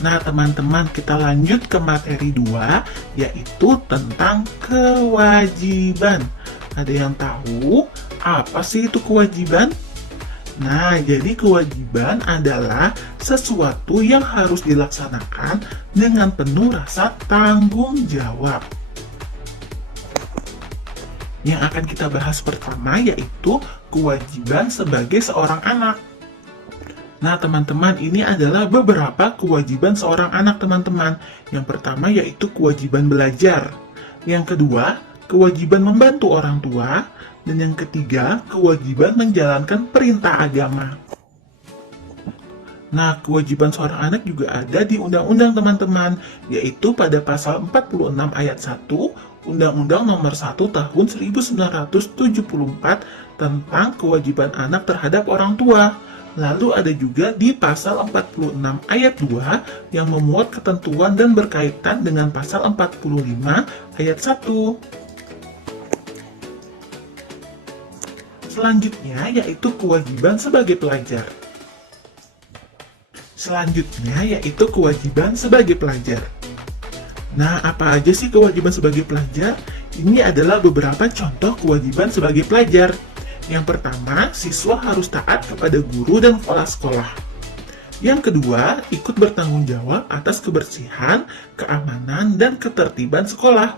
Nah, teman-teman, kita lanjut ke materi 2, yaitu tentang kewajiban. Ada yang tahu apa sih itu kewajiban? Nah, jadi kewajiban adalah sesuatu yang harus dilaksanakan dengan penuh rasa tanggung jawab. Yang akan kita bahas pertama yaitu kewajiban sebagai seorang anak. Nah, teman-teman, ini adalah beberapa kewajiban seorang anak, teman-teman. Yang pertama yaitu kewajiban belajar. Yang kedua, kewajiban membantu orang tua. Dan yang ketiga, kewajiban menjalankan perintah agama. Nah, kewajiban seorang anak juga ada di undang-undang, teman-teman, yaitu pada pasal 46 ayat 1 Undang-Undang Nomor 1 Tahun 1974 tentang kewajiban anak terhadap orang tua. Lalu ada juga di pasal 46 ayat 2 yang memuat ketentuan dan berkaitan dengan pasal 45 ayat 1. Selanjutnya yaitu kewajiban sebagai pelajar. Nah, apa aja sih kewajiban sebagai pelajar? Ini adalah beberapa contoh kewajiban sebagai pelajar. Yang pertama, siswa harus taat kepada guru dan kepala sekolah. Yang kedua, ikut bertanggung jawab atas kebersihan, keamanan, dan ketertiban sekolah.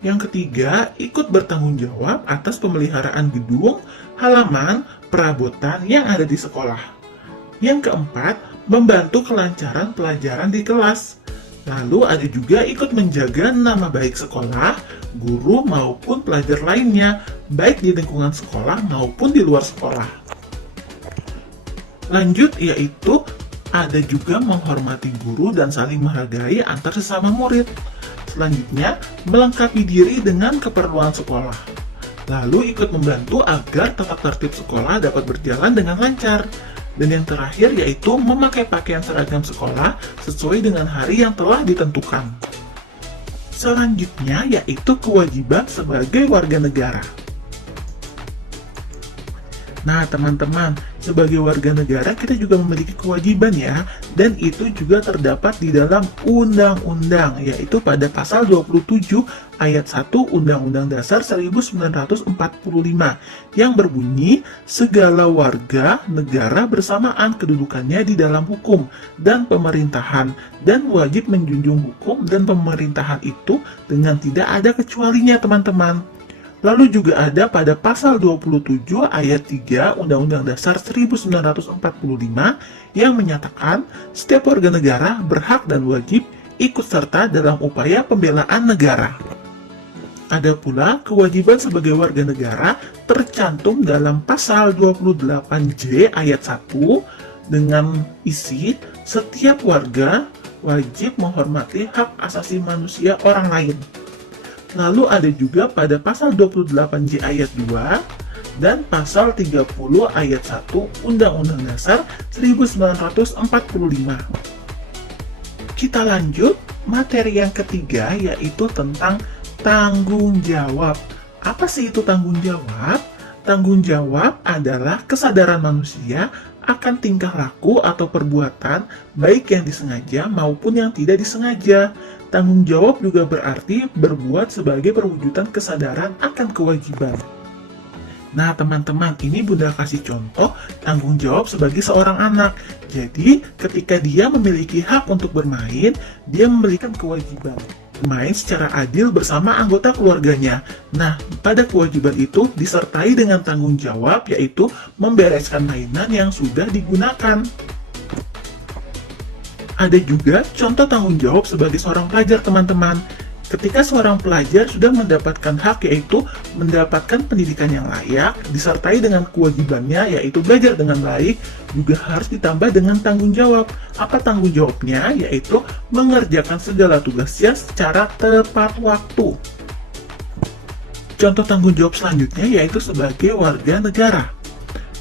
Yang ketiga, ikut bertanggung jawab atas pemeliharaan gedung, halaman, perabotan yang ada di sekolah. Yang keempat, membantu kelancaran pelajaran di kelas. Lalu ada juga ikut menjaga nama baik sekolah, guru maupun pelajar lainnya, baik di lingkungan sekolah maupun di luar sekolah. Lanjut yaitu ada juga menghormati guru dan saling menghargai antar sesama murid. Selanjutnya, melengkapi diri dengan keperluan sekolah. Lalu ikut membantu agar tata tertib sekolah dapat berjalan dengan lancar. Dan yang terakhir yaitu memakai pakaian seragam sekolah sesuai dengan hari yang telah ditentukan. Selanjutnya yaitu kewajiban sebagai warga negara. Nah, teman-teman, sebagai warga negara kita juga memiliki kewajiban ya, dan itu juga terdapat di dalam undang-undang, yaitu pada pasal 27 ayat 1 Undang-Undang Dasar 1945 yang berbunyi, segala warga negara bersamaan kedudukannya di dalam hukum dan pemerintahan dan wajib menjunjung hukum dan pemerintahan itu dengan tidak ada kecualinya, teman-teman. Lalu juga ada pada pasal 27 ayat 3 Undang-Undang Dasar 1945 yang menyatakan setiap warga negara berhak dan wajib ikut serta dalam upaya pembelaan negara. Ada pula kewajiban sebagai warga negara tercantum dalam pasal 28J ayat 1 dengan isi setiap warga wajib menghormati hak asasi manusia orang lain. Lalu ada juga pada pasal 28J ayat 2 dan pasal 30 ayat 1 Undang-Undang Dasar 1945. Kita lanjut materi yang ketiga yaitu tentang tanggung jawab. Apa sih itu tanggung jawab? Tanggung jawab adalah kesadaran manusia akan tingkah laku atau perbuatan baik yang disengaja maupun yang tidak disengaja. Tanggung jawab juga berarti berbuat sebagai perwujudan kesadaran akan kewajiban. Nah, teman-teman, ini Bunda kasih contoh tanggung jawab sebagai seorang anak. Jadi, ketika dia memiliki hak untuk bermain, dia memiliki kewajiban bermain secara adil bersama anggota keluarganya. Nah, pada kewajiban itu disertai dengan tanggung jawab, yaitu membereskan mainan yang sudah digunakan. Ada juga contoh tanggung jawab sebagai seorang pelajar, teman-teman. Ketika seorang pelajar sudah mendapatkan hak, yaitu mendapatkan pendidikan yang layak, disertai dengan kewajibannya, yaitu belajar dengan baik, juga harus ditambah dengan tanggung jawab. Apa tanggung jawabnya? Yaitu mengerjakan segala tugasnya secara tepat waktu. Contoh tanggung jawab selanjutnya yaitu sebagai warga negara.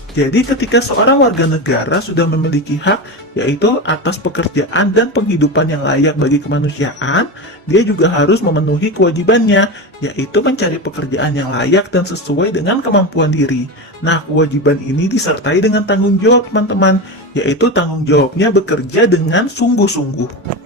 Jadi ketika seorang warga negara sudah memiliki hak, yaitu atas pekerjaan dan penghidupan yang layak bagi kemanusiaan, dia juga harus memenuhi kewajibannya, yaitu mencari pekerjaan yang layak dan sesuai dengan kemampuan diri. Nah, kewajiban ini disertai dengan tanggung jawab teman-teman, yaitu tanggung jawabnya bekerja dengan sungguh-sungguh.